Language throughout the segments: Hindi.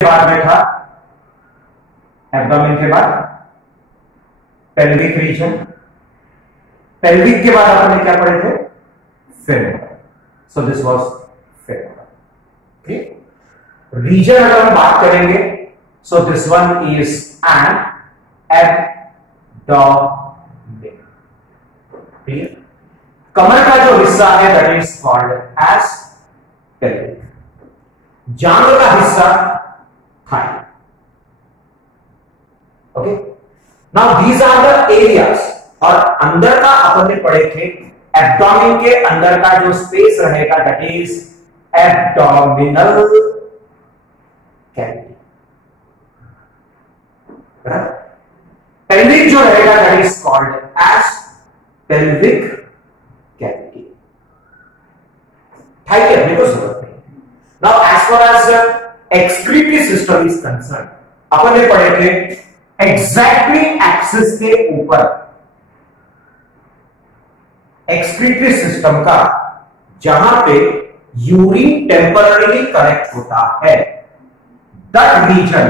बाद में था एब्डोमेन के बाद पेल्विक रीजन, पेल्विक के बाद अपन ने क्या पढ़े थे femoral. So this was femoral. Region अगर हम बात करेंगे so this one is an abdomen. Clear? कमर का जो हिस्सा है that is called as pelvic, जांघ का हिस्सा thigh. Okay, now these are the areas. और अंदर का अपन ने पढ़े थे एब्डोमेन के अंदर का जो स्पेस रहेगा that is abdominal cavity. Pelvic जो रहेगा that is called as pelvic cavity. Thigh के अपने को जरूरत नहीं। Now as far as excretory system is concern, अपन ने पढ़े थे एग्जैक्टली एक्सिस के ऊपर एक्सक्रीटरी सिस्टम का जहां पे यूरिन टेम्पररीली कलेक्ट होता है that reason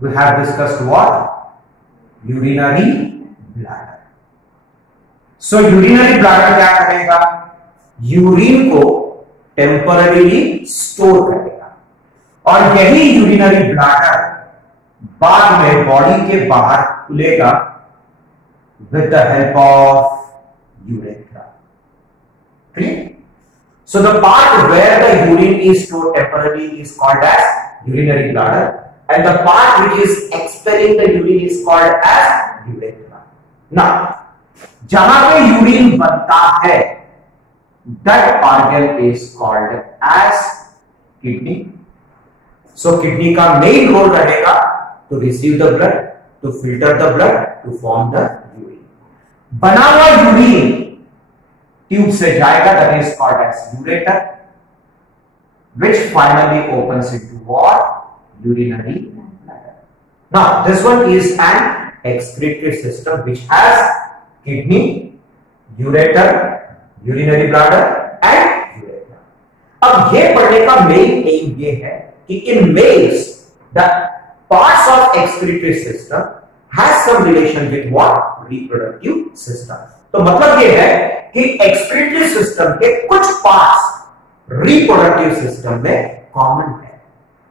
we have discussed what urinary bladder. So urinary bladder क्या करेगा, यूरिन को टेम्पररीली स्टोर करेगा और यही यूरिनरी ब्लैडर बाद में बॉडी के बाहर खुलेगा with the help of urethra. Clear? So the part where the urine is stored temporarily is called as urinary bladder and the part which is expelling the urine is called as urethra. Now जहां पे यूरिन बनता है that organ is called as kidney. So kidney का main role रहेगा to receive the blood, to filter the blood, to form the urine. बना हुआ यूरिन ट्यूब से जाएगा that is called as ureter, which finally opens into what? Urinary bladder. Now this one is an excretory system which has kidney, ureter, urinary bladder and urethra. अब ये पढ़ने का मेन एम ये है कि in males the parts of excretory system has some relation with what reproductive system. तो मतलब ये है कि एक्सक्रीटरी सिस्टम के कुछ पार्ट्स रिप्रोडक्टिव सिस्टम में कॉमन है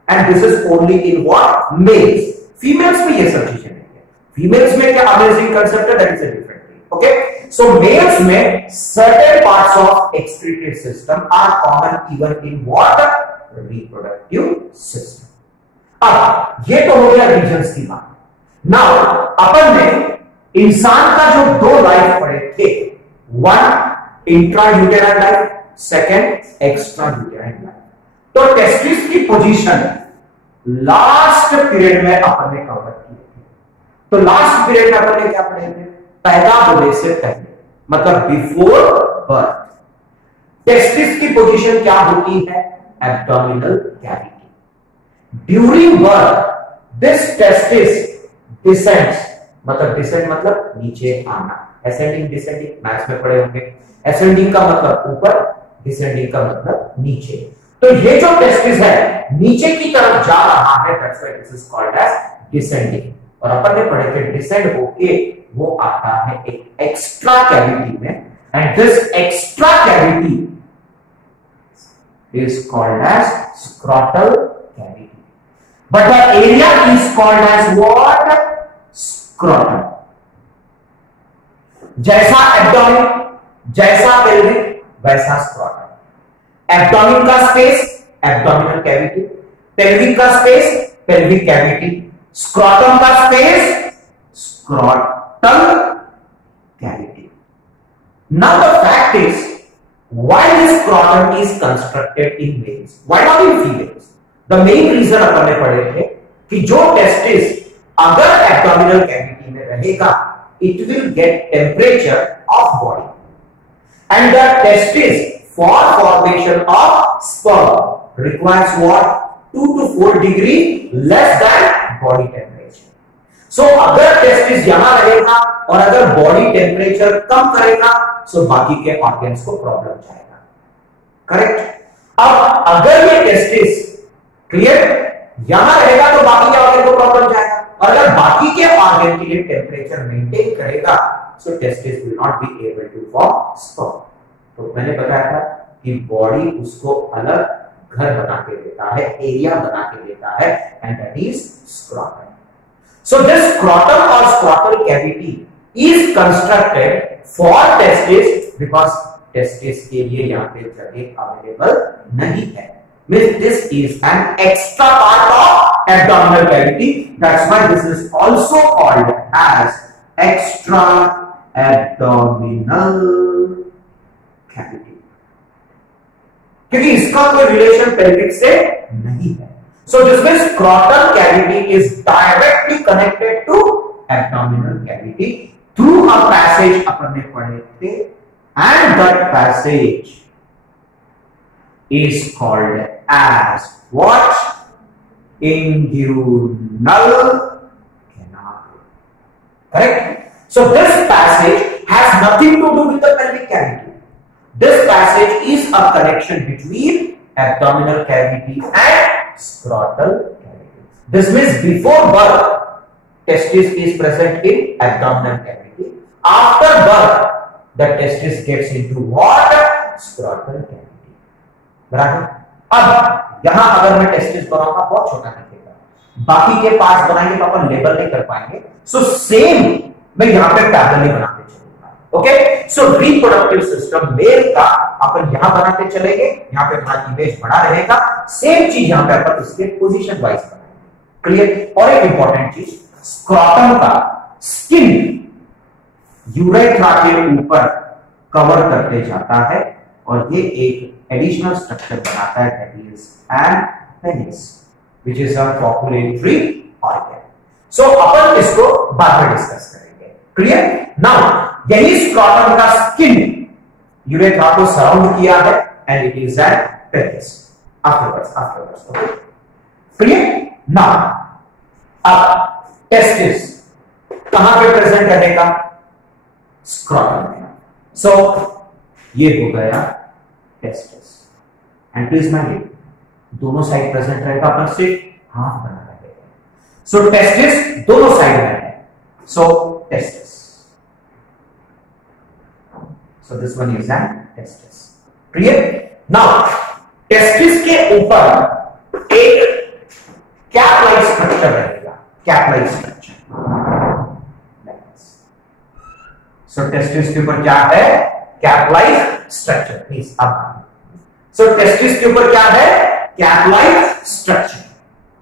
and this is only in what males. Females में ये सब चीजें नहीं है। फीमेल्स में क्या अमेजिंग कंसेप्ट है, that is a different thing. Okay, so males में certain parts of excretory system are common even in what reproductive system। अब ये तो हो गया रीजन्स की बात। नाउ अपन ने इंसान का जो दो लाइफ पढ़े थे, one intrauterine life, second extrauterine life. तो टेस्टिस की पोजीशन लास्ट पीरियड में अपन ने कवर की थी। तो लास्ट पीरियड में अपन ने क्या पढ़े थे, पैदा होने से पहले मतलब बिफोर बर्थ टेस्टिस की पोजीशन क्या होती है, abdominal cavity. During birth this testis descends, मतलब डिसेंड मतलब नीचे आना, असेंडिंग डिसेंडिंग मैथ्स में पढ़े होंगे। असेंडिंग का मतलब ऊपर, डिसेंडिंग का मतलब नीचे। तो ये जो टेस्टिस है नीचे की तरफ जा रहा है, that's why this is called as descending. और अपन ने पढ़े थे डिसेंड होके वो आता है एक एक्स्ट्रा कैविटी में and this extra cavity is called as scrotal cavity, but the area is called as what, scrotum. जैसा एब्डोमेन, जैसा पेल्विक, वैसा स्क्रॉटम। एब्डोमेन का स्पेस एब्डोमिनल कैविटी, पेल्विक का स्पेस पेल्विक कैविटी, स्क्रॉटम का space scrotal cavity. Now the fact is, why this scrotum is constructed in males, why not in females? The main reason अपन ने पढ़े थे कि जो टेस्टिस अगर एब्डोमिनल कैविटी में रहेगा, it will get temperature of body, and the testis for formation of sperm requires what, 2 to 4 degree less than body temperature. सो अगर टेस्टिस यहां रहेगा और अगर बॉडी टेम्परेचर कम करेगा सो बाकी के ऑर्गन्स को प्रॉब्लम जाएगा। करेक्ट? अब अगर ये टेस्टिस क्लियर? यहां रहेगा तो बाकी के ऑर्गन को प्रॉब्लम जाएगा, और अगर बाकी के ऑर्गन के लिए टेम्परेचर मेंटेन करेगा so testis will not be able to form sperm. तो मैंने बताया था कि बॉडी उसको अलग घर बना के देता है, एरिया बना के देता है, and that is scrotum. So this scrotum और scrotal cavity is constructed for testis because testis के लिए यहां पे जगह अवेलेबल नहीं है। Means this is an extra part of abdominal cavity. That's why this is also called as extra abdominal cavity. क्योंकि इसका कोई रिलेशन पेल्विक से नहीं है। So this means scrotal cavity is directly connected to abdominal cavity through a passage अपन ने पढ़े थे, and that passage is called as what? Inguinal canal. Correct? So this passage has nothing to do with the pelvic cavity. This passage is a connection between abdominal cavity and scrotal cavity. This means before birth, testis is present in abdominal cavity. After birth, the testis gets into what? Scrotal cavity. बराबर? अब यहां अगर मैं टेस्टिस बनाऊंगा बहुत छोटा दिखेगा, बाकी के पार्ट्स बनाएंगे तो अपन लेबल नहीं कर पाएंगे। सो सेम मैं यहां पे पैरेलली बनाते चलूंगा। ओके, सो रिप्रोडक्टिव सिस्टम मेल का अपन यहां बनाते चलेंगे, यहां पे अपना इमेज बड़ा रहेगा, सेम चीज यहां पे अपन इसके पोजीशन वाइज बनाएंगे। क्लियर? और एक इंपॉर्टेंट चीज, स्क्रॉटम का स्किन यूरेथ्रा के ऊपर कवर करते जाता है और ये एक एडिशनल स्ट्रक्चर बनाता है, that is an penis which is a copulatory organ. So अपन इसको बाद में डिस्कस करेंगे। क्लियर? नाउ यही स्क्रॉटम का स्किन यूरेथ्रा को सराउंड किया है and it is an penis. Afterwards okay. Clear? Now अब टेस्टिस कहां पे प्रेजेंट रहेगा? स्क्रॉटम में। सो ये हो गया टेस्टिस, एंड प्लीज माइंड दोनों साइड प्रेजेंट रहेगा, अपन सिर्फ हाथ बना रहेगा। सो टेस्टिस दोनों साइड में है, so testis. So this one is an testis. Clear? Now testis के ऊपर एक कैप लाइक स्ट्रक्चर रहेगा, cap like structure. So testis के ऊपर क्या है? Cap like structure. प्लीज अब सो टेस्टिस के ऊपर क्या है? Cap like structure.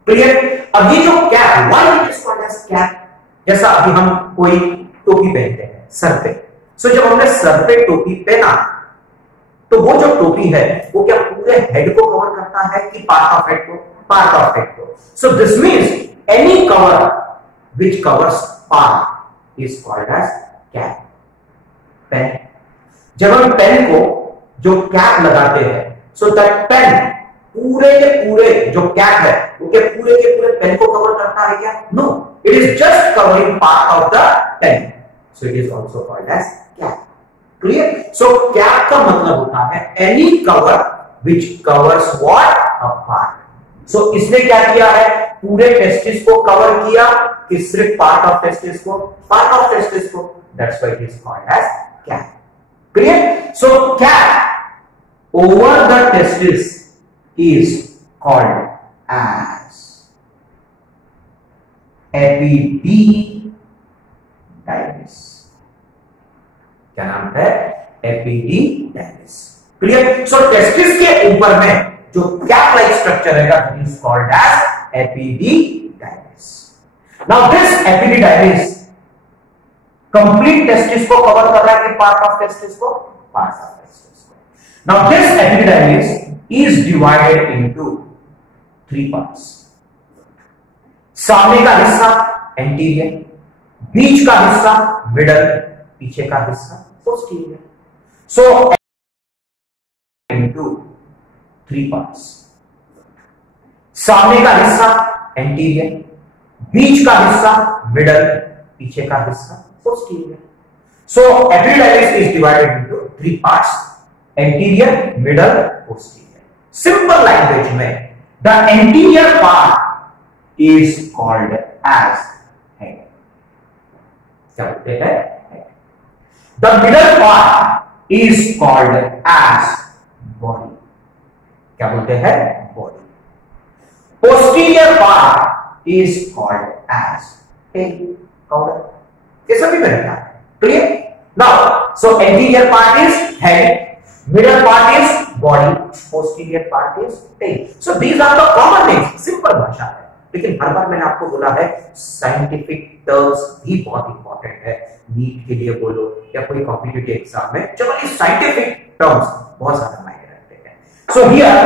क्लियर? अब ये जो cap, why it is called as cap? जैसा अभी हम कोई टोपी पहनते हैं सर पे, सो जब हमने सर पे टोपी पहना तो वो जो टोपी है वो क्या पूरे हेड को कवर करता है कि पार्ट ऑफ हेड को? पार्ट ऑफ हेड को। So this means any cover which covers part is called as cap. Pen, जब हम पेन को जो कैप लगाते हैं, सो दैट पेन पूरे के पूरे जो कैप है वो क्या पूरे के पूरे पेन को कवर करता है क्या? No, it is just covering part of the pen, so it is also called as cap. Clear? So cap का मतलब होता है any cover which covers what? A part. So इसने क्या किया है? पूरे टेस्टिस को कवर किया कि सिर्फ पार्ट ऑफ टेस्टिस को? पार्ट ऑफ टेस्टिस को। That's why it is called as cap. Clear? So cap over the testis is called as epididymis. क्या नाम है? epididymis. Clear? So testis के ऊपर में जो कैप लाइक स्ट्रक्चर रहेगा is called as epididymis. Now this epididymis complete testis को कवर कर रहा है कि पार्ट ऑफ टेस्टिस को? पार्ट ऑफ टेस्टिस को। Now this epididymis is divided into 3 parts. सामने का हिस्सा एंटीरियर, बीच का हिस्सा मिडल, पीछे का हिस्सा पोस्टीरियर। सो इनटू 3 पार्ट्स। सामने का हिस्सा एंटीरियर, बीच का हिस्सा मिडल, पीछे का हिस्सा posterior. So epididymis is divided into 3 parts: anterior, middle, posterior. Simple language में the anterior part is called as head. क्या बोलते हैं? The middle part is called as body. क्या बोलते हैं? Body. Posterior part is called as tail. ये सभी में रहता है। Clear? Now so anterior part is head, middle part is body, posterior part is tail. So these are the common names. Simple भाषा है, लेकिन हर बार मैंने आपको बोला है साइंटिफिक टर्म्स भी बहुत इंपॉर्टेंट है। नीट के लिए बोलो या कोई कॉम्पिटिटिव एग्जाम में जनरली साइंटिफिक टर्म्स बहुत ज्यादा मायने रखते हैं। सो हियर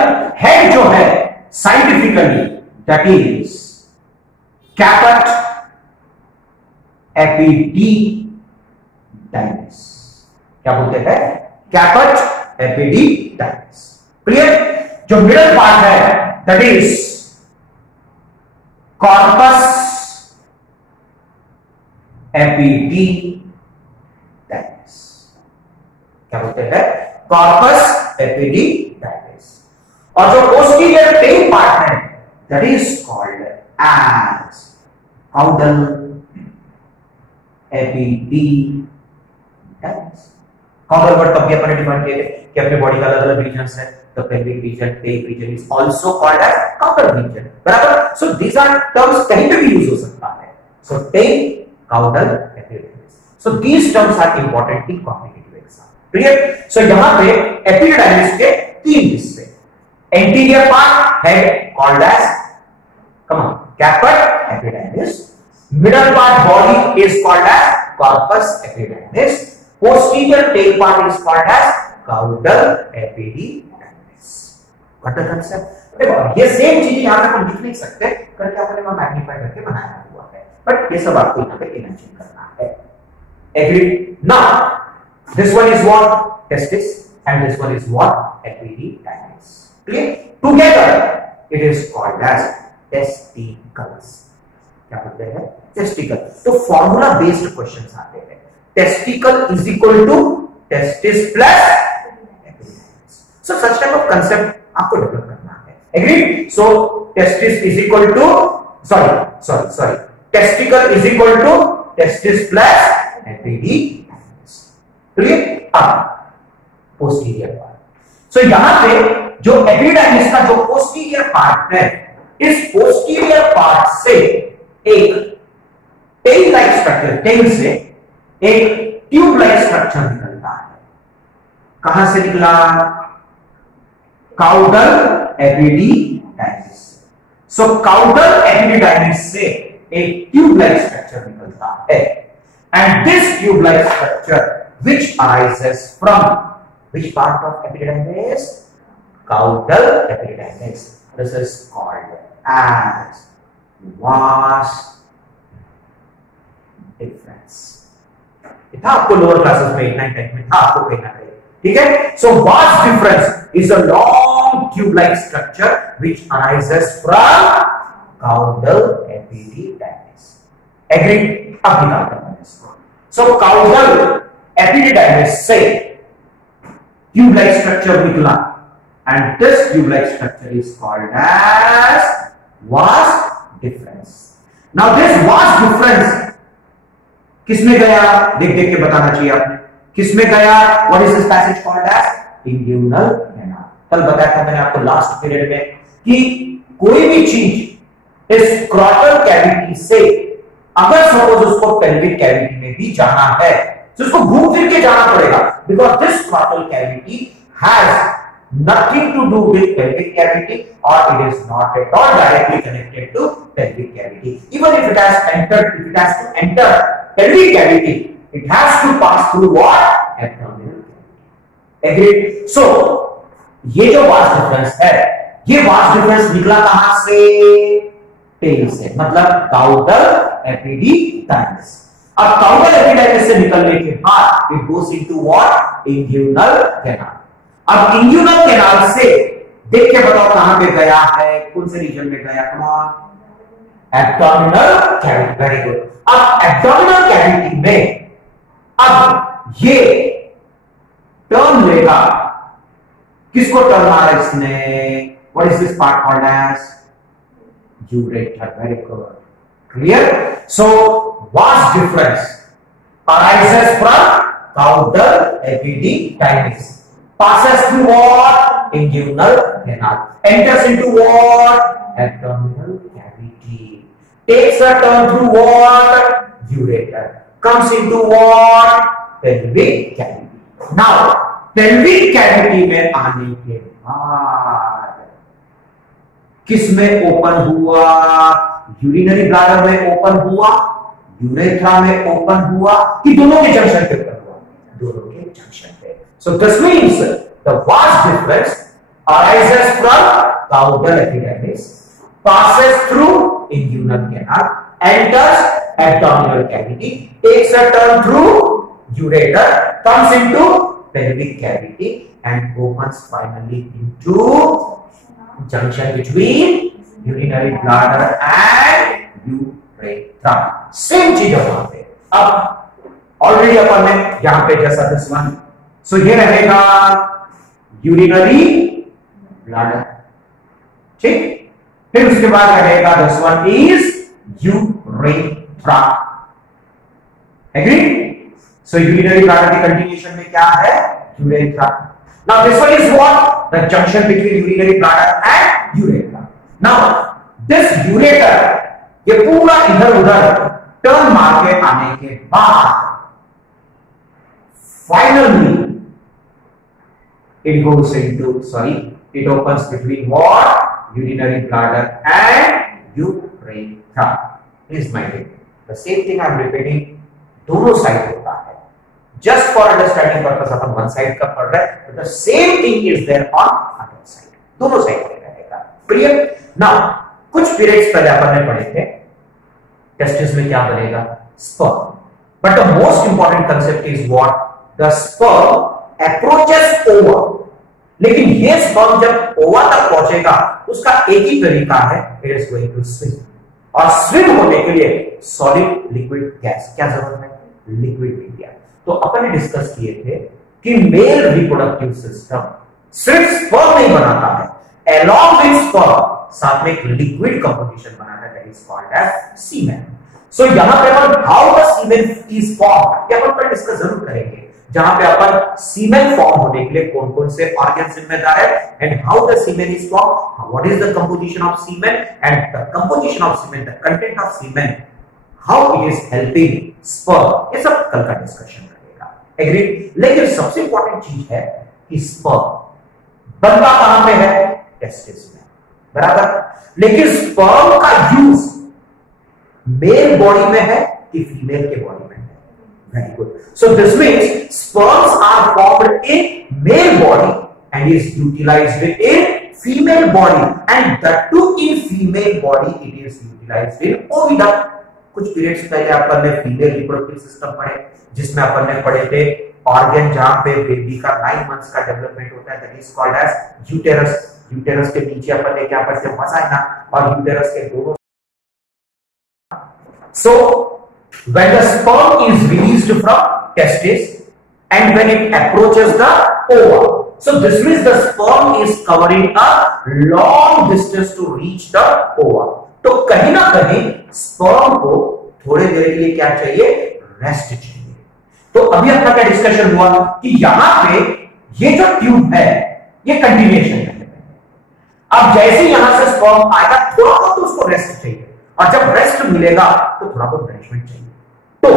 हेड जो है scientifically that is caput epididymis. क्या बोलते हैं? Caput epididymis. क्लियर? जो मिडल पार्ट है दैट इज कॉर्पस एपिडिडाइमिस। क्या बोलते हैं? Corpus epididymis. और जो पोस्टीरियर टेल पार्ट है that is called as caudal epididymis. Caudal word कब भी अपन ने डिफाइन किया है कि अपने बॉडी का अलग अलग रीजन्स है। The pelvic region, tail region is also called as caudal region. बराबर? सो दीस आर टर्म्स कहीं पे भी यूज हो सकता है। So tail, caudal, epididymis. So these terms are important in competitive exam. Clear? So यहां पे एपिडिडाइमिस के तीन हिस्से, anterior part head called as come on caput epididymis, middle part body is called as corpus epididymis, posterior tail part is called as caudal epididymis। Got the concept? देखो ये सेम चीज यहां पे हम लिख नहीं सकते, करके आपने वहां मैग्नीफाई करके बनाया हुआ है, बट ये सब आपको यहां पे इमेजिन करना है। Agreed? Now this one is what? Testis, and this one is what? Epididymis। Clear? Together it is called as testicles। क्या बोलते हैं? टेस्टिकल। तो फॉर्मूला बेस्ड क्वेश्चंस आते हैं। Testicle is equal to testis plus epididymis. So such type of concept आपको डेवलप करना है। Agree? So testis is equal to sorry testicle is equal to testis plus epididymis. Clear? अब पोस्टीरियर पार्ट। सो यहां पे जो एपिडिडाइमिस का जो पोस्टीरियर पार्ट है, इस पोस्टीरियर पार्ट से एक टेल लाइक स्ट्रक्चर, टेल से एक ट्यूब लाइक स्ट्रक्चर निकलता है। कहां से निकला? Caudal epididymis. So caudal epididymis से एक ट्यूब लाइक स्ट्रक्चर निकलता है, and this tube like structure which arises from which part of epididymis? Caudal epididymis. This is called as vas deferens. था आपको लोअर क्लासेस में 9th 10th में था आपको कहीं ना कहीं। ठीक है? So vas deferens is a long tube like structure which arises from caudal epididymis. Agree? अब निकालते हैं इसको। सो काउडल एपिडिडाइमिस से ट्यूब लाइक स्ट्रक्चर निकला, and this tube like structure is called as vas deferens. Now this vas deferens किसमें गया? देख देख के बताना चाहिए आपने। किसमें गया? What is this passage called as? Inguinal canal. कल बताया था मैंने आपको लास्ट पीरियड में कि कोई भी चीज इस क्रॉटल कैविटी से अगर सपोज उसको पेल्विक कैविटी में भी जाना है तो उसको घूम फिर के जाना पड़ेगा, because this scrotal cavity has nothing to do with pelvic cavity, or it is not at all directly connected to pelvic cavity. Even if it has to enter pelvic cavity, it has to pass through what? Abdominal cavity। Agreed? So ये जो वास डिफरेंस है, ये वास डिफरेंस निकला कहां से? टेल से, मतलब काउडल एपिडिडाइमिस। अब काउडल एपिडिडाइमिस से निकलने के बाद it goes into what? Inguinal canal. अब इंग्यूनल कैनाल से देख के बताओ कहां पे गया है? कौन से रीजन में गया? Come on, abdominal cavity. Very good. अब एब्डोमिनल कैविटी में अब ये टर्न लेगा, किसको टर्न मारा इसने? What is this part called as? Ureter. Very good. Clear? So vast difference arises from caudal epididymis. Passes through what? Inguinal canal. Enters into what? Abdominal cavity. Takes a turn through what? Ureter. Comes into what? Pelvic cavity. Now pelvic cavity में आने के बाद किस में ओपन हुआ? यूरिनरी ब्लैडर में ओपन हुआ, यूरेथ्रा में ओपन हुआ, कि दोनों के जंक्शन पे ओपन हुआ? दोनों के जंक्शन पे. So this means the vast difference arises from caudal epididymis, passes through inguinal canal, enters abdominal cavity, takes a turn through ureter, comes into pelvic cavity and opens finally into junction between urinary bladder and urethra. Same चीज है वहां पे. अब ऑलरेडी अपन ने यहां पे जैसा दिस वन, सो ये रहेगा यूरिनरी ब्लैडर, ठीक. फिर उसके बाद रहेगा this one is urethra. Agree? So urinary bladder की कंटिन्यूएशन में क्या है? Urethra. Now this one is what? The junction between urinary bladder and urethra. Now this ureter ये पूरा इधर उधर टर्न मार के आने के बाद finally it goes into, it opens between what? Urinary bladder and urethra. Please mind it. The same thing I am repeating. दोनों साइड होता है. Just for understanding purpose upon one side का पढ़ रहे हैं, but the same thing is there on other side. दोनों साइड पे रहेगा. Clear? Now कुछ पीरियड्स पहले अपन ने पढ़े थे टेस्टिस में क्या बनेगा? Sperm. But the most important concept is what? The sperm approaches ova. लेकिन ये स्पर्म जब ओवा तक पहुंचेगा उसका एक ही तरीका है, it is going to swim. और स्विम होने के लिए सॉलिड लिक्विड गैस क्या जरूरत है? Liquid media. तो अपन ने डिस्कस किए थे कि मेल रिप्रोडक्टिव सिस्टम सिर्फ स्पर्म नहीं बनाता है, along with sperm साथ में एक लिक्विड कंपोजिशन बनाता है, that is called as semen. So यहां पे अपन how the semen is form ये अपन पर डिस्कस जरूर करेंगे, जहां पे अपन सीमेन फॉर्म होने के लिए कौन कौन से ऑर्गन जिम्मेदार है and how the semen is form, what is the composition of semen and the composition of semen, the content of semen, how it is helping sperm. ये सब कल का डिस्कशन रहेगा. एग्री? लेकिन सबसे इंपॉर्टेंट चीज है कि स्पर्म बनता कहां पे है? टेस्टिस में. बराबर? लेकिन स्पर्म का यूज मेल बॉडी में है कि फीमेल के बॉडी में है? Very good. So this means sperms are formed in male body and is utilized in female body, and that too in female body it is utilized in oviduct. कुछ पीरियड्स पहले अपन ने फीमेल रिप्रोडक्टिव सिस्टम पढ़े, जिसमें अपन ने पढ़े थे ऑर्गन जहां पे बेबी का 9 मंथ्स का डेवलपमेंट होता है, that is called as uterus. Uterus के नीचे अपन ने क्या पढ़े? वजाइना. और यूटेरस के दोनों. So when the sperm is released from testis and when it approaches the ova, so this means the sperm is covering a long distance to reach the ova. तो कहीं ना कहीं sperm को थोड़ी देर के लिए क्या चाहिए? रेस्ट चाहिए. तो अभी अपना क्या डिस्कशन हुआ कि यहां पे ये जो ट्यूब है ये कंटिन्यूएशन है. अब जैसे यहां से स्पर्म आएगा थोड़ा बहुत तो उसको रेस्ट चाहिए, और जब रेस्ट मिलेगा तो थोड़ा बहुत नरिशमेंट चाहिए. तो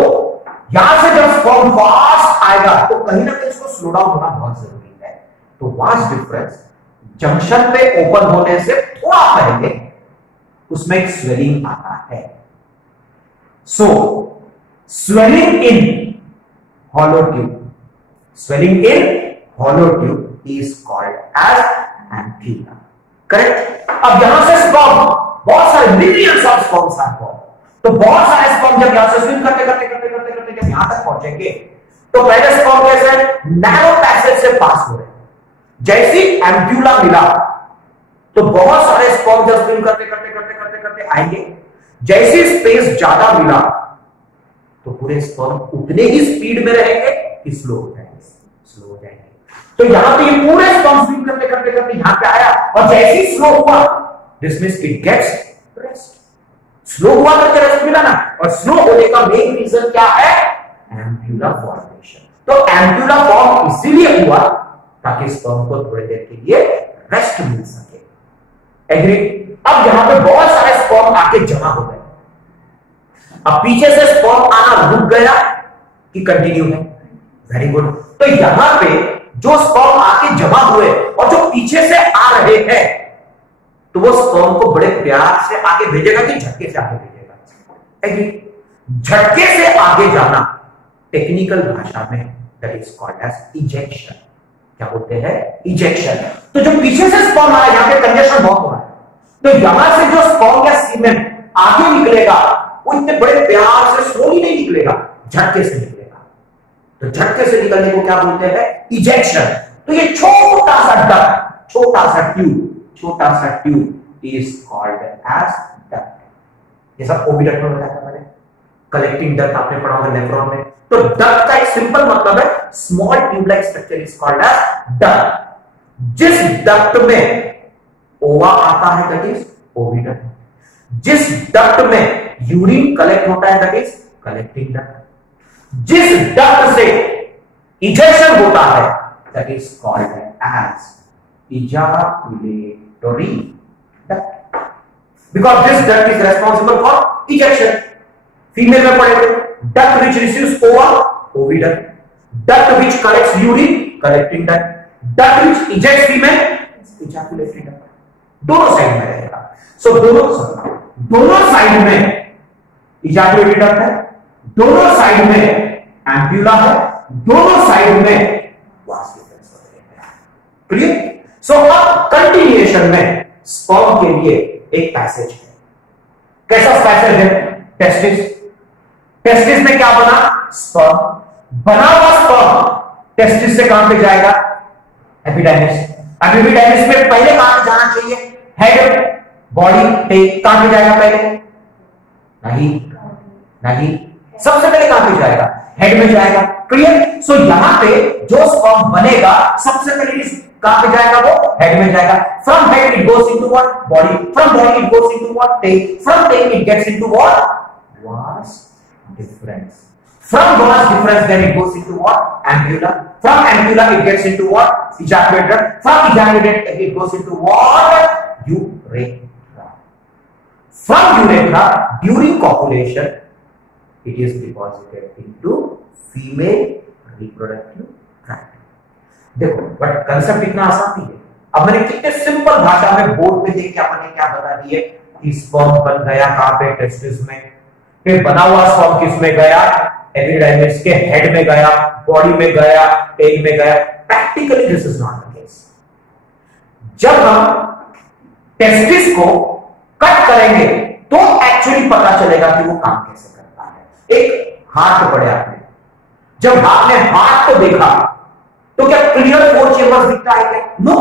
यहां से जब स्पर्म फास्ट आएगा तो कहीं ना कहीं उसको स्लो डाउन होना बहुत जरूरी है. तो वास्ट डिफरेंस जंक्शन पे ओपन होने से थोड़ा पहले उसमें एक स्वेलिंग आता है. So swelling in hollow tube, swelling in hollow tube is called as ampulla. Correct? अब यहां से स्पर्म बहुत सारे millions of sperms are form. तो बहुत सारे स्पर्म जब यहां से स्विम करते करते करते करते करते जब यहां तक पहुंचेंगे तो पहले स्पर्म कैसे नैरो पैसेज से पास हो रहे हैं. जैसी एम्प्यूला मिला तो बहुत सारे स्पर्म जब स्विम करते करते करते करते करते आएंगे. जैसी स्पेस ज्यादा मिला तो पूरे स्पर्म उतने ही स्पीड में रहेंगे कि स्लो हो जाएंगे. स्लो हो जाएंगे. तो यहां पे ये पूरे स्पर्म स्विम करते करते करते यहां पे आया और जैसे ही स्लो हुआ, this means it gets rest. Slow हुआ करके रेस्ट मिला ना, और स्लो होने का मेन रीजन क्या है? Ampulla formation. तो एम्प्यूला फॉर्म इसीलिए हुआ ताकि स्पर्म को थोड़ी देर के लिए रेस्ट मिल सके। एग्री? अब यहां पे बहुत सारे स्पर्म आके जमा हो गए। अब पीछे से स्पर्म आना रुक गया कि कंटिन्यू है? Very good. तो यहां पे जो स्पर्म आके जमा हुए और जो पीछे से आ रहे हैं, तो वो स्पर्म को बड़े प्यार से आगे भेजेगा कि झटके से आगे भेजेगा? एग्री? झटके से आगे जाना टेक्निकल भाषा में that is called as ejection. क्या बोलते हैं? इजेक्शन। तो जो पीछे से स्पर्म आया, यहां पे कंजेशन बहुत हो रहा है, तो यहां से जो स्पर्म या सीमेन आगे निकलेगा वो इतने बड़े प्यार से स्लोली नहीं निकलेगा, झटके से निकलेगा। तो झटके से निकलने को क्या बोलते हैं? इजेक्शन। तो ये छोटा सा डक्ट, छोटा सा tube is called as duct. जैसा ओविडक्ट में बताया था मैंने, कलेक्टिंग डक्ट आपने पढ़ा होगा नेफ्रॉन में। तो डक्ट का एक सिंपल मतलब है small tube like structure is called as duct. जिस डक्ट में ओवा आता है दैट इज ओविडक्ट। जिस डक्ट में यूरिन कलेक्ट होता है दैट इज कलेक्टिंग डक्ट। जिस डक्ट से इजेक्शन होता है that is called as ejaculatory duct, because this duct is responsible for ejection. Female में पढ़े थे, duct which receives ova, oviduct, duct which collects urine, collecting duct, duct which ejects semen, ejaculatory duct. दोनों साइड में रहेगा। सो दोनों साइड में ejaculatory duct है, दोनों साइड में एम्प्यूला है, दोनों साइड में वास डिफरेंस है। क्लियर? सो अब कंटिन्यूएशन में स्पर्म के लिए एक पैसेज है। कैसा पैसेज है? टेस्टिस। टेस्टिस में क्या बना? स्पर्म। बना हुआ स्पर्म टेस्टिस से कहां पे जाएगा? एपिडाइमिस। एपिडाइमिस में पहले कहां पे जाना चाहिए? हेड, बॉडी, कहां पे जाएगा पहले? नहीं, सबसे पहले कहां पे जाएगा? हेड में जाएगा। क्लियर? सो यहां पे जो स्पर्म बनेगा सबसे पहले कहां पे जाएगा? वो हेड में जाएगा। From head it goes into what? Body. From body it goes into what? Tail. From tail it gets into what? Vas deferens. From vas deferens then it goes into what? Ampulla. From ampulla it gets into what? Ejaculator. From ejaculator it goes into what? Urethra. From urethra during copulation it is deposited into female reproductive tract. देखो, बट कंसेप्ट इतना आसान नहीं है। अब मैंने कितने सिंपल भाषा में बोर्ड पे देख के आपने क्या बता दिए कि स्पर्म बन गया कहां पे? टेस्टिस में। फिर बना हुआ स्पर्म किस में गया? एपिडाइमिस के हेड में गया, बॉडी में गया, टेल में गया। Practically this is not the case. जब हम टेस्टिस को कट करेंगे तो एक्चुअली पता चलेगा कि वो काम कैसे करता है। एक हार्ट पढ़े आपने, जब आपने हार्ट को देखा तो क्या क्लियर 4 चेंबर्स दिखता है क्या? नो।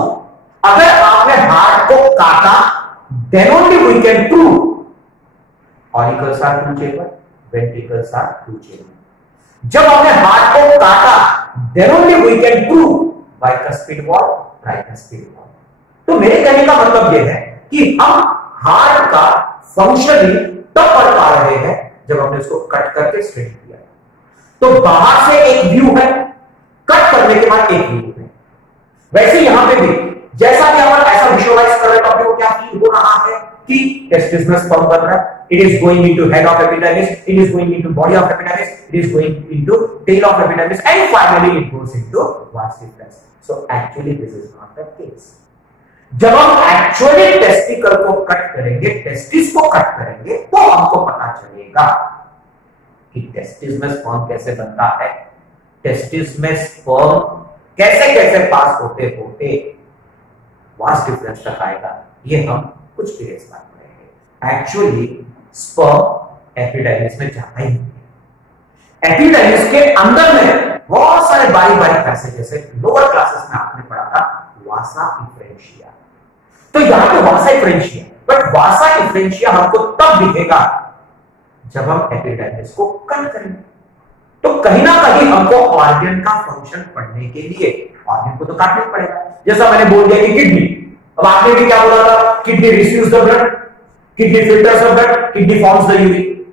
अगर आपने हार्ट को काटा then only we can prove auricles are 2 chamber, ventricles are 2 chamber. जब आपने हार्ट को काटा then only we can prove bicuspid valve, tricuspid valve. तो मेरे कहने का मतलब यह है कि हम हार्ट का फंक्शनिंग तब पढ़ पा रहे हैं जब हमने उसको कट करके स्ट्रेट किया। तो बाहर से एक व्यू है, कट करने के बाद एक व्यू है। वैसे यहां पे भी जैसा कि हम ऐसा विजुअलाइज कर रहे हैं तो आपको क्या फील हो रहा है कि टेस्टिस में स्पर्म बन रहा है, it is going into head of epididymis, it is going into body of epididymis, it is going into tail of epididymis and finally it goes into vas deferens. So actually this is not the case. जब हम एक्चुअली टेस्टिकल को कट करेंगे, टेस्टिस को कट करेंगे, तो हमको पता चलेगा कि टेस्टिस में स्पर्म कैसे बनता है, टेस्टिस में स्पर्म कैसे कैसे पास होते होते वास डिफरेंस तक आएगा। ये हम कुछ पीरियड्स बाद पढ़ेंगे। एक्चुअली स्पर्म एपिडाइमिस में जाता ही नहीं है। एपिडाइमिस के अंदर में बहुत सारे बारीक बारीक पैसेज, जैसे लोअर क्लासेस में आपने पढ़ा था वासा इफ्रेंशिया। तो यहां पे वासा इफ्रेंशिया, बट वासा इफ्रेंशिया हमको तब दिखेगा जब हम एपिडाइमिस को कट करेंगे। तो कहीं ना कहीं हमको ऑर्गन का फंक्शन पढ़ने के लिए ऑर्गन को तो काटना पड़ेगा। जैसा मैंने बोल दिया कि किडनी, अब आपने भी क्या बोला था, kidney receives the blood, kidney filters the blood, kidney forms the urine.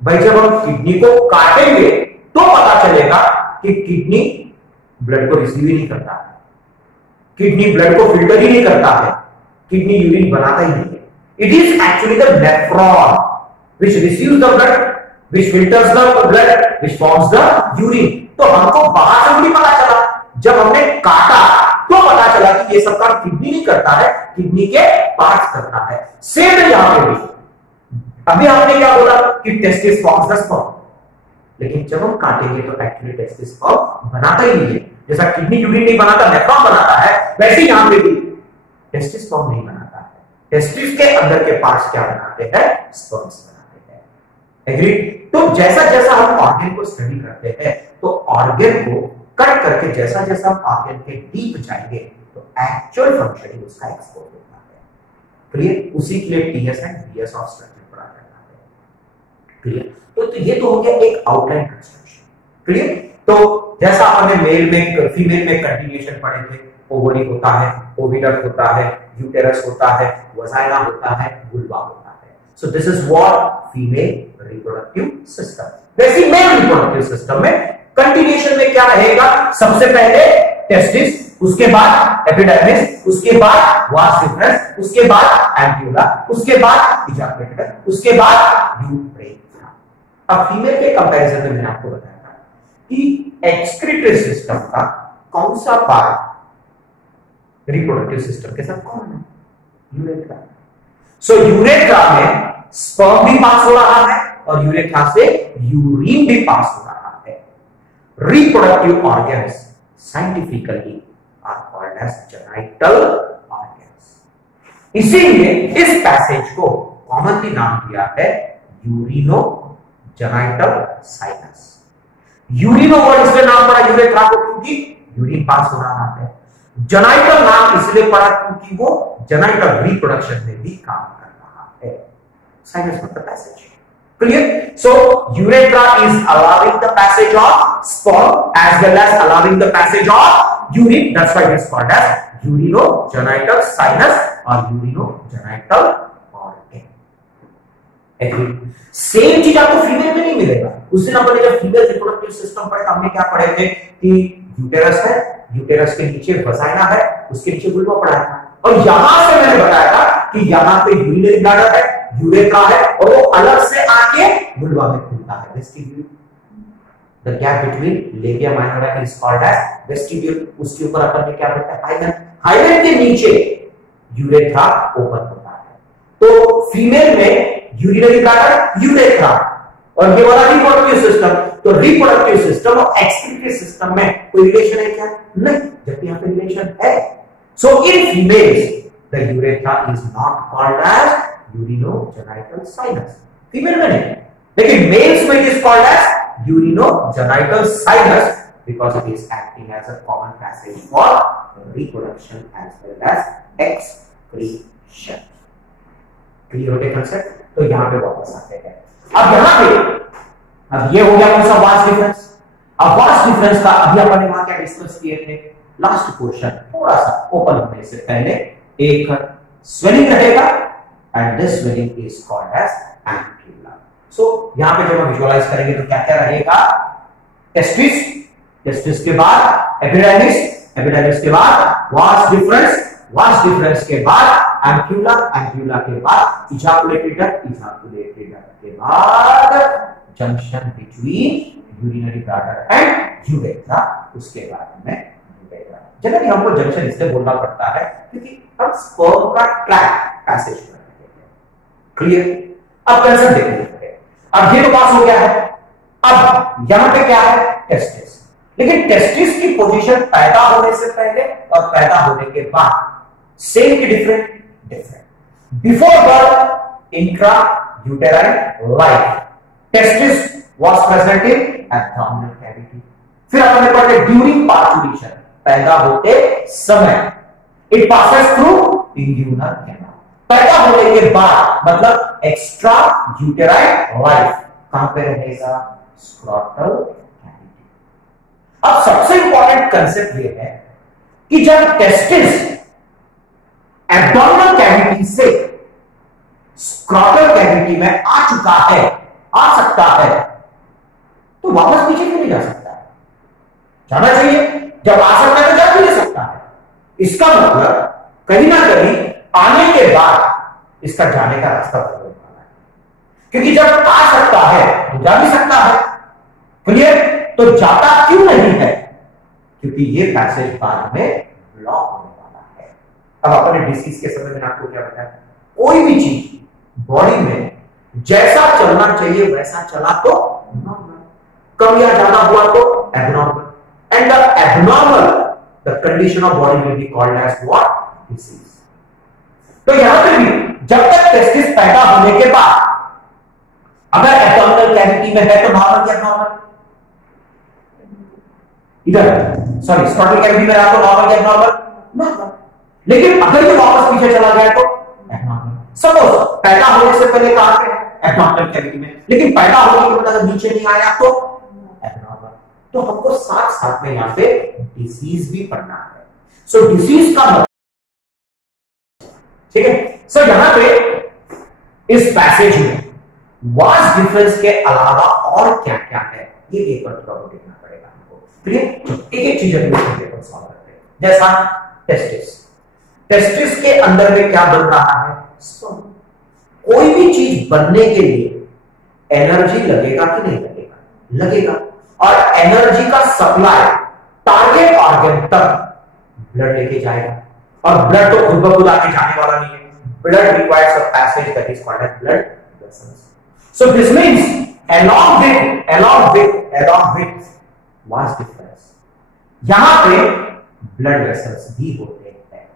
भाई जब हम किडनी को काटेंगे तो पता चलेगा कि किडनी ब्लड को रिसीव ही नहीं करता है, किडनी ब्लड को फिल्टर ही नहीं करता है, किडनी यूरिन बनाता ही नहीं है। It is actually the nephron which receives the blood, which filters the blood, which forms the urine। तो हमको बाहर से नहीं पता चला, जब हमने काटा तो पता चला कि ये सब काम किडनी नहीं करता है, किडनी के पार्ट्स करता है। सेम है यहां पे भी। अभी आपने क्या बोला कि टेस्टिस फॉर्म्स द स्पर्म, लेकिन जब हम काटेंगे तो एक्चुअली टेस्टिस स्पर्म बनाता ही नहीं है। जैसा किडनी यूरिन नहीं बनाता, नेफ्रॉन बनाता है, वैसे यहां पे भी टेस्टिस स्पर्म नहीं बनाता है। टेस्टिस के अंदर के पार्ट्स क्या बनाते हैं, स्पर्म्स। एग्री? तो जैसा जैसा हम ऑर्गन को स्टडी करते हैं तो ऑर्गन को कट करके जैसा जैसा हम ऑर्गन के डीप जाएंगे तो एक्चुअल फंक्शनिंग उसका एक्सपोज होता है। क्लियर? उसी के लिए TS and BS of structure पढ़ा जाता है। क्लियर? तो ये तो हो गया एक आउटलाइन कंस्ट्रक्शन। क्लियर? तो जैसा आपने मेल में फीमेल में कंटिन्यूएशन पढ़े थे, ओवरी होता है, ओविडक्ट होता है, यूटेरस होता है, वजाइना होता है, वुल्वा होता है। So this is what female reproductive system। वैसे मेल रिप्रोडक्टिव सिस्टम में कंटिन्यूएशन में क्या रहेगा, सबसे पहले टेस्टिस, उसके बाद एपिडर्मिस, उसके बाद वास डिफरेंस, उसके बाद एम्प्यूला, उसके बाद इजाकुलेटर, उसके बाद यूरेथ्रा। अब फीमेल के कंपैरिजन में मैंने आपको बताया था कि एक्सक्रीटरी सिस्टम का कौन सा पार्ट रिप्रोडक्टिव सिस्टम के साथ कौन है, यूरेथ्रा। सो यूरेथ्रा में स्पर्म भी पास हो रहा है और यूरेथ्रा से यूरिन भी पास हो रहा है। Reproductive organs scientifically are called as genital organs. इसीलिए इस पैसेज को कॉमनली नाम दिया है urinogenital sinus. Urino word इसलिए नाम पड़ा यूरेथ्रा को क्योंकि यूरिन पास हो रहा है। जेनाइटल नाम इसलिए पड़ा क्योंकि वो जेनाइटल रिप्रोडक्शन में भी काम कर रहा है। साइनस मतलब passage. Clear? So urethra is allowing the passage of sperm as well as allowing the passage of urine. That's why it's called as urinogenital sinus or urinogenital organ. Agree? Same चीज आपको फीमेल में नहीं मिलेगा। उस दिन अपन जब फीमेल रिप्रोडक्टिव सिस्टम पढ़े हमने क्या पढ़े थे कि यूटेरस है, यूटेरस के नीचे वजाइना है, उसके नीचे वुल्वा पड़ा है। और यहां से मैंने बताया था कि यहां पे यूरिनरी ब्लैडर है, यूरेथ्रा है और वो अलग से आके वुल्वा में खुलता है, vestibule. The gap between labia minora is called as vestibule. उसके ऊपर अपन ने क्या बताया, हाइमेन। हाइमेन के नीचे यूरेथ्रा ओपन होता है। तो फीमेल में यूरिनरी ब्लैडर, यूरेथ्रा और ये वाला रिप्रोडक्टिव सिस्टम। तो रिप्रोडक्टिव सिस्टम और एक्सक्रीटरी सिस्टम में कोई रिलेशन है क्या? नहीं, जबकि यहां पे रिलेशन है। So in females, the urethra is not called as urinogenital sinus. Female में नहीं, लेकिन males में it is called as urinogenital sinus because it is acting as a common passage for reproduction as well as excretion. Clear हो गया concept? तो यहाँ पे वापस आते हैं। अब यहाँ पे, अब ये हो गया कौन सा वास्ट डिफरेंस। अब वास्ट डिफरेंस का अभी अपन वहां क्या डिस्कस किए थे, लास्ट क्वेश्चन थोड़ा सा ओपन होने से पहले एक स्वेलिंग रहेगा and this swelling is called as ampulla. So यहां पे जब हम विजुअलाइज करेंगे तो क्या क्या रहेगा, टेस्टिस, टेस्टिस के बाद एपिडर्मिस, एपिडर्मिस के बाद वास डिफरेंस, वास डिफरेंस के बाद एम्प्यूला, एम्प्यूला के बाद इजाकुलेटेड डक्ट, इजाकुलेटेड डक्ट के बाद junction between urinary bladder and urethra, उसके बाद में जनरली हमको जंक्शन इसलिए बोलना पड़ता है क्योंकि हम स्पर्म का ट्रैक पैसेज कर रहे हैं। क्लियर? अब कंसेप्ट देखिए, अब ये तो पास हो गया है। अब यहां पे क्या है, टेस्टिस। लेकिन टेस्टिस की पोजीशन पैदा होने से पहले और पैदा होने के बाद सेम की different? Different. Before birth intra uterine life testis was present in abdominal cavity. फिर हमने पढ़े ड्यूरिंग पार्चुरेशन, पैदा होते समय it passes through inguinal canal. पैदा होने के बाद मतलब एक्स्ट्रा यूटेराइन लाइफ कहां पे रहेगा, स्क्रोटल कैनाल। अब सबसे इंपॉर्टेंट कंसेप्ट ये है कि जब टेस्टिस एब्डोमिनल कैविटी से स्क्रॉटल कैविटी में आ चुका है, आ सकता है, तो वापस पीछे क्यों नहीं जा सकता है? जाना चाहिए। जब आ सकता है तो जा भी नहीं सकता है। इसका मतलब कहीं ना कहीं आने के बाद इसका जाने का रास्ता बदलने वाला है, क्योंकि जब आ सकता है तो जा भी सकता है। क्लियर? तो जाता क्यों नहीं है? क्योंकि ये पैसेज बाद में ब्लॉक होने वाला है। अब अपने डिसीज के समय में आपको क्या बताया, कोई भी चीज बॉडी में जैसा चलना चाहिए वैसा चला तो नॉर्मल, कम या ज्यादा हुआ तो abnormal, and the abnormal the condition of body will be called as what? Disease. तो यहां पे भी जब तक टेस्टिस पैदा होने के बाद अगर एब्डोमिनल कैविटी में है तो नॉर्मल या एबनॉर्मल? इधर सॉरी स्क्रॉटल कैविटी में रहा तो नॉर्मल या एबनॉर्मल? नॉर्मल। लेकिन अगर ये वापस पीछे चला गया तो एबनॉर्मल। सपोज पैदा होने से पहले कहां पे? एब्डोमिनल कैविटी में, लेकिन पैदा होने के बाद अगर नीचे नहीं आया तो एबनॉर्मल। तो हमको साथ साथ में यहां पे डिसीज भी पढ़ना है। सो डिसीज का मतलब, ठीक है। सो यहां पे इस पैसेज में वास्ट डिफरेंस के अलावा और क्या क्या है ये एक बार थोड़ा देखना पड़ेगा हमको। क्लियर? एक एक चीज अभी सॉल्व करते हैं। जैसा टेस्टिस, टेस्टिस के अंदर में क्या बन रहा है? कोई भी चीज बनने के लिए एनर्जी लगेगा कि नहीं लगेगा? लगेगा। और एनर्जी का सप्लाई टारगेट ऑर्गन तक ब्लड लेके जाएगा, और ब्लड तो खुद ब खुद आके जाने वाला नहीं है। Blood requires a passage that is called as blood vessels. So this means along with vast difference, यहां पे ब्लड वेसल्स भी होते हैं।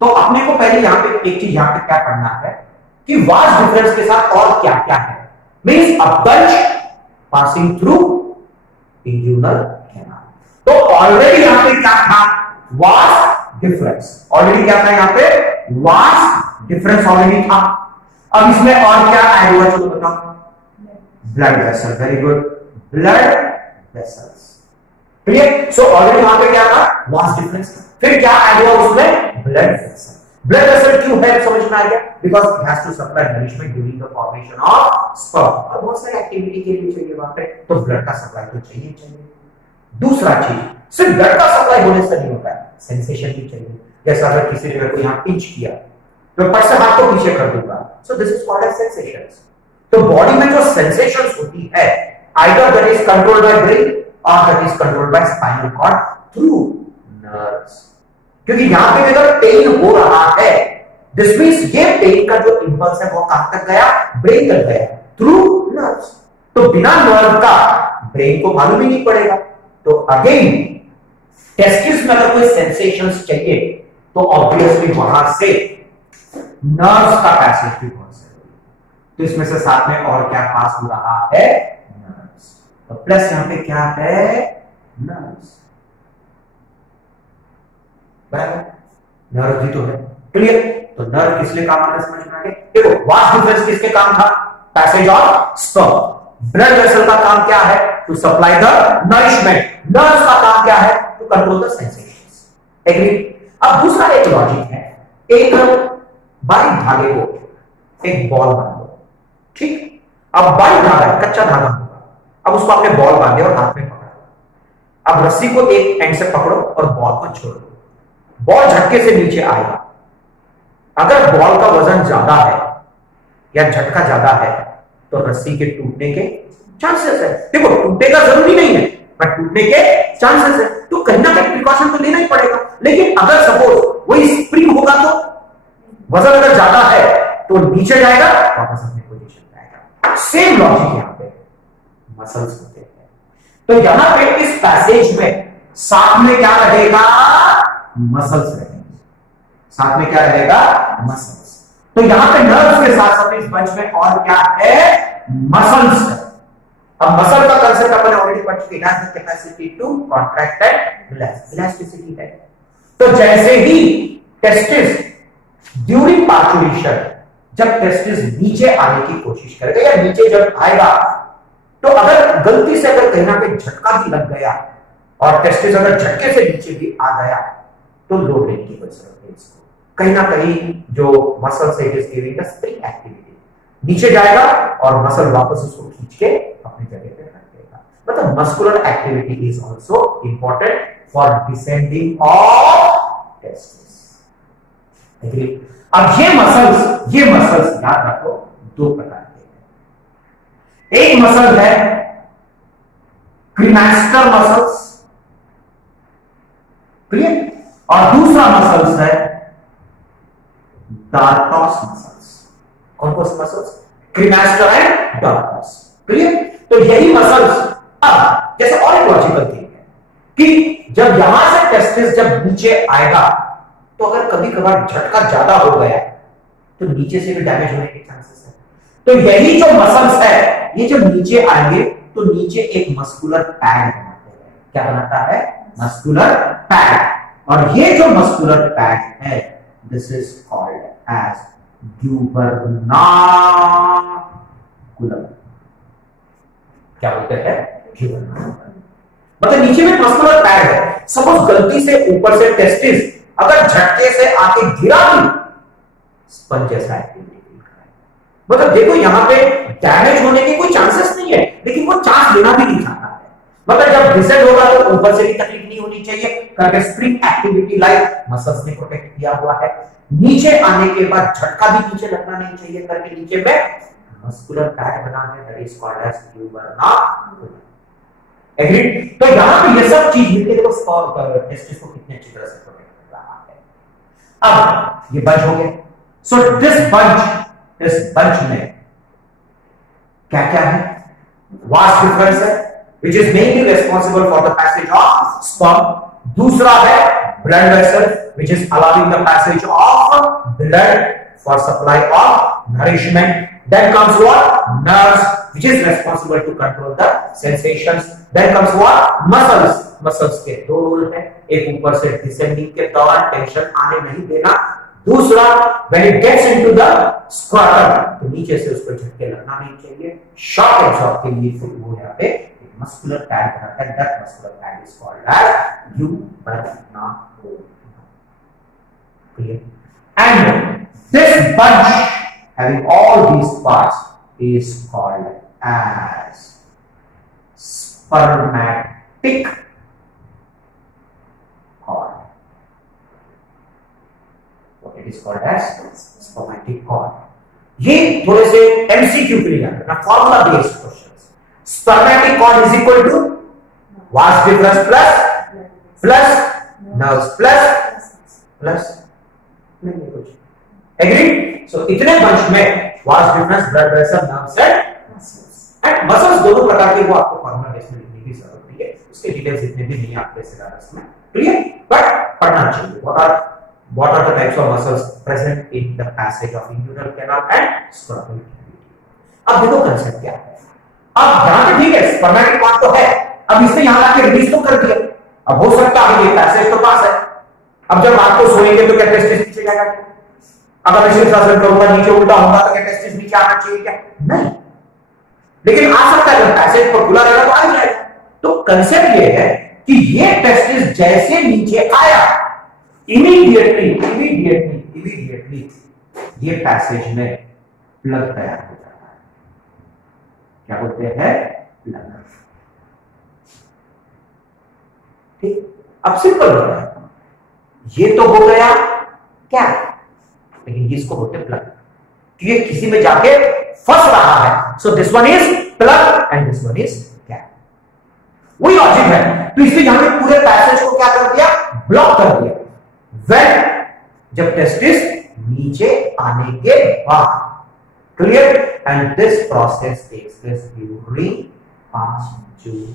तो अपने को पहले यहां पे एक चीज यहां पे क्या पढ़ना है कि वास्ट डिफरेंस के साथ और क्या क्या है। Means a bulge passing through inguinal canal. तो ऑलरेडी यहां पे क्या था? Vast difference. ऑलरेडी क्या था यहां पे? वास्ट डिफरेंस ऑलरेडी था। अब इसमें और क्या ऐड हुआ चलो बताओ? Blood vessel. Very good, blood vessels. Clear? So already वहां पे क्या था? Vast difference. फिर क्या ऐड हुआ उसमें? Blood vessel. ब्लड वेसल क्यों है समझ में आ गया? Because it has to supply nourishment during the formation of sperm, और बहुत सारी एक्टिविटी के लिए चाहिए वहां पे, तो ब्लड का सप्लाई तो चाहिए। दूसरा चीज, सिर्फ ब्लड का सप्लाई होने से नहीं होता है, सेंसेशन भी चाहिए। जैसा अगर किसी ने को यहां पिंच किया तो फट से हाथ को पीछे कर दूंगा, so this is called as sensations. तो बॉडी में जो सेंसेशंस होती है, either that is controlled by brain और that is controlled by spinal cord through nerves. क्योंकि यहां पे अगर पेन हो रहा है, दिस मींस ये पेन का जो इंपल्स है वो कहां तक गया? ब्रेन तक गया थ्रू नर्व्स। तो बिना नर्व का ब्रेन को मालूम ही नहीं पड़ेगा। तो अगेन टेस्टिस में अगर कोई सेंसेशंस चाहिए तो ऑब्वियसली वहां से नर्व्स का पैसेज भी बहुत जरूरी है। तो इसमें से साथ में और क्या पास हो रहा है? नर्व्स। तो प्लस यहां पे क्या है? नर्व्स। बराबर, नर्व भी तो है। क्लियर? तो नर्व किस लिए काम आता है समझ में आ गया? देखो वास्ट डिफरेंस किसके काम था? Passage of sperm. Blood vessel का काम क्या है? To supply the nourishment. Nerves का काम क्या है? To control the sensations. Agree? अब दूसरा एक लॉजिक है, एक बारीक धागे को एक बॉल बांध दो, ठीक? अब बारीक धागा, कच्चा धागा होगा, अब उसको आपने बॉल बांधे और हाथ में पकड़ा। अब रस्सी को एक एंड से पकड़ो और बॉल को छोड़ दो। बॉल झटके से नीचे आएगा। अगर बॉल का वजन ज्यादा है या झटका ज्यादा है तो रस्सी के टूटने के चांसेस है। देखो टूटेगा जरूरी नहीं है, पर टूटने के चांसेस है, तो कहीं ना कहीं प्रिकॉशन तो लेना ही पड़ेगा। लेकिन अगर सपोज वही स्प्रिंग होगा तो वजन अगर ज्यादा है तो नीचे जाएगा, वापस अपनी पोजीशन पे आएगा। सेम लॉजिक यहां पे मसल्स होते हैं। तो यहां पे इस पैसेज में साथ में क्या रहेगा? मसल्स रहेंगे। साथ में क्या रहेगा? मसल्स। तो यहां पे नर्व्स के साथ साथ इस बंच में और क्या है? मसल्स है। अब मसल का कंसेप्ट अपन ऑलरेडी पढ़ चुके हैं, capacity to contract and relax, elasticity है। तो जैसे ही टेस्टिस ड्यूरिंग पार्चुरेशन, जब टेस्टिस नीचे आने की कोशिश करेगा या नीचे जब आएगा, तो अगर गलती से अगर कहीं ना कहीं झटका भी लग गया और टेस्टिस अगर झटके से नीचे भी आ गया तो लो रेट की जरूरत है इसको। कहीं ना कहीं जो मसल से it is giving the spring activity, नीचे जाएगा और मसल वापस उसको खींच के अपनी जगह पे रख देगा। मतलब muscular activity is also important for descending of testis. Agree? अब ये मसल्स याद रखो दो प्रकार के हैं। एक मसल है क्रीमास्टर मसल्स, क्लियर, और दूसरा मसल्स है डार्टॉस मसल्स। कौन कौन से muscles? Cremaster and dartos, clear. तो यही मसल्स, अब जैसे और एक लॉजिकल थिंग है कि जब यहां से टेस्टिस जब नीचे आएगा तो अगर कभी कभार झटका ज्यादा हो गया तो नीचे से भी डैमेज होने के चांसेस है। तो यही जो मसल्स है ये जब नीचे आएंगे तो नीचे एक मस्कुलर पैड बनाते हैं। क्या बनाता है? Muscular pad. और ये जो मस्कुलर पैड है दिस इज कॉल्ड एज ग्यूबरनाकुलम। क्या बोलते हैं? ग्यूबरनाकुलम। मतलब नीचे में मस्कुलर पैड है। सपोज गलती से ऊपर से टेस्टिस अगर झटके से आके गिरा भी, स्पंज जैसा एक्टिविटी दिख रहा है। मतलब देखो यहां पे डैमेज होने के कोई चांसेस नहीं है, लेकिन वो चांस लेना भी नहीं चाहता है। मतलब जब डिसेंड होगा तो ऊपर से भी तकलीफ नहीं होनी चाहिए करके स्प्रिंग एक्टिविटी लाइक मसल्स ने प्रोटेक्ट किया हुआ है। नीचे आने के बाद झटका भी नीचे लगना नहीं चाहिए करके नीचे में मस्कुलर पैड बना है, that is called as gubernaculum. Agree? तो यहां पे ये सब चीज मिलके देखो टेस्टिस को कितने अच्छी तरह से प्रोटेक्ट कर रहा है। अब ये बंच हो गया। सो दिस बंच, इस बंच में क्या क्या है? वास डिफरेंस है which is mainly responsible for the passage of sperm. दूसरा है blood vessel which is allowing the passage of blood for supply of nourishment. Then comes what? Nerves which is responsible to control the sensations. Then comes what? Muscles. Muscles के दो रोल है, एक ऊपर से डिसेंडिंग के दौरान टेंशन आने नहीं देना, दूसरा when it gets into the scrotum तो नीचे से उसको झटके लगना नहीं चाहिए, शॉक एब्जॉर्ब के लिए फिर वो यहाँ पे muscular pad बनाता है। that muscular pad is called as ग्यूबरनाकुलम। Clear? And this bunch having all these parts is called as spermatic cord. What it is called as spermatic cord. ये थोड़े से MCQ के लिए आता है, formula based question. Spermatic cord is equal to vas deferens plus nerves plus नहीं कुछ। एग्री? सो इतने बंच में vas deferens, blood vessel, nerves and muscles दोनों प्रकार के वो आपको फॉर्मूला बेस में लिखने की जरूरत नहीं है। उसके डिटेल्स इतने भी नहीं आपके सिलेबस में, क्लियर? बट पढ़ना चाहिए। What are the types of muscles present in the passage of inguinal canal and scrotal cavity? अब देखो कंसेप्ट क्या है। अब यहां पे ठीक है स्पर्मेटिक कॉर्ड तो है, अब इसने यहां आके रिलीज तो कर दिया। अब हो सकता है ये पैसेज तो पास है। अब जब रात को सोएंगे तो क्या टेस्टिस नीचे जाएगा? अगर मैं शीर्षासन करूंगा नीचे उल्टा होगा तो क्या टेस्टिस नीचे आना चाहिए क्या? नहीं, लेकिन आ सकता है जब पैसेज पर खुला रहेगा तो आ जाएगा। तो कंसेप्ट ये है कि ये टेस्टिस जैसे नीचे आया इमीडिएटली ये पैसेज में प्लग तैयार हो जाता है। क्या बोलते हैं? प्लग। ठीक, अब सिंपल हो रहा है। ये तो हो गया क्या, लेकिन इसको बोलते हैं प्लग, ये किसी में जाके फंस रहा है। सो this one is plug and this one is gap. वही लॉजिक है। तो इसलिए यहां पे पूरे पैसेज को क्या कर दिया? ब्लॉक कर दिया। When जब टेस्टिस नीचे आने के बाद, clear? And this process takes place during parturition.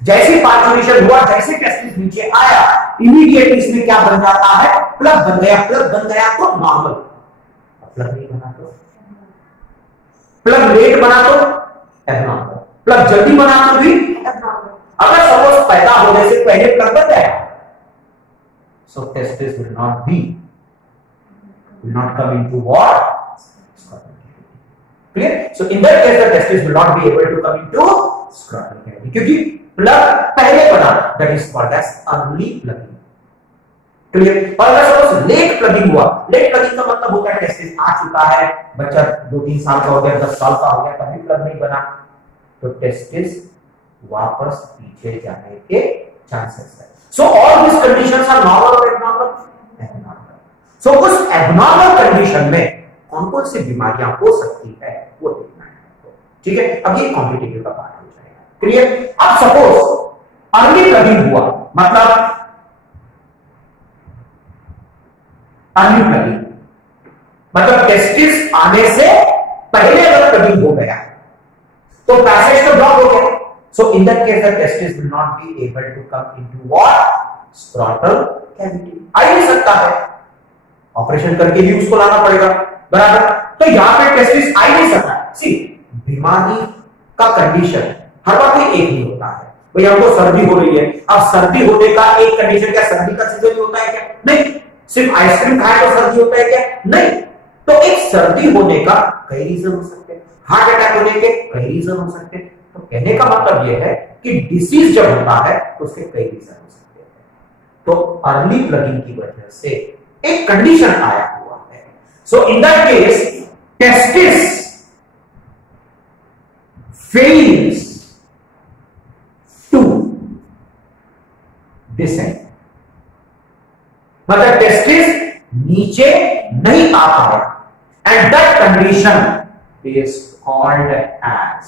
जैसे पार्चुरेशन हुआ, जैसे टेस्टिस नीचे आया इमीडिएटली इसमें क्या बन जाता है? प्लग बन गया। प्लग बन गया तो नॉर्मल, प्लग नहीं बना तो, प्लग लेट बना तो एबनॉर्मल, प्लग जल्दी बना तो भी एबनॉर्मल। अगर सपोज पैदा होने से पहले प्लग बन गया so testis will not come into what? Clear? So in that case the testis will not be able to come into scrotal cavity, क्योंकि प्लग पहले बना, that is called as early plugging. Clear? और अगर सपोज लेट प्लगिंग हुआ, लेट प्लगिंग का मतलब होता है टेस्टिस आ चुका है, बच्चा 2-3 साल का हो गया, 10 साल का हो गया, तभी प्लग नहीं बना, तो टेस्टिस वापस पीछे जाने के चांसेस है। So all this conditions are normal और एबनॉर्मल? एबनॉर्मल। सो उस एबनॉर्मल कंडीशन में कौन कौन सी बीमारियां हो सकती है वो देखना है। ठीक है, अब ये कॉम्पिटिटिव का पार्ट हो जाएगा। क्लियर? अब सपोज अर्ली प्लगिंग हुआ, मतलब अर्ली प्लगिंग मतलब टेस्टिस आने से पहले अगर प्लगिंग हो गया तो पैसेज तो ब्लॉक हो गया। So in that case the testis will not be able to come into what? Scrotal cavity. आ ही नहीं सकता है, ऑपरेशन करके भी उसको लाना पड़ेगा, बराबर? तो यहां पे टेस्टिस आ ही नहीं सकता। सी, बीमारी का कंडीशन हर बार कोई एक नहीं होता है। भाई हमको सर्दी हो रही है, अब सर्दी होने का एक कंडीशन क्या सर्दी का सीजन ही होता है क्या? नहीं। सिर्फ आइसक्रीम खाए तो सर्दी होता है क्या? नहीं। तो एक सर्दी होने का कई रीजन हो सकते हैं, हार्ट अटैक होने के कई रीजन हो सकते हैं। तो कहने का मतलब यह है कि डिसीज जब होता है तो उसके कई रीजन हो सकते हैं। तो अर्ली प्लगिंग की वजह से एक कंडीशन आया हुआ है। So in that case testis fails to descend, मतलब टेस्टिस नीचे नहीं आ पाया, and that condition is called as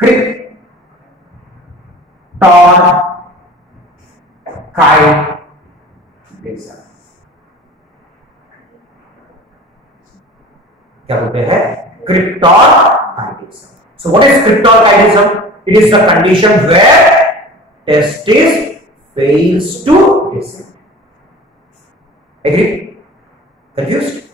cryptorchitis. क्या बोलते हैं? Cryptorchidism. So what is cryptorchidism? It is the condition where testis fails to descend. Agreed? Confused?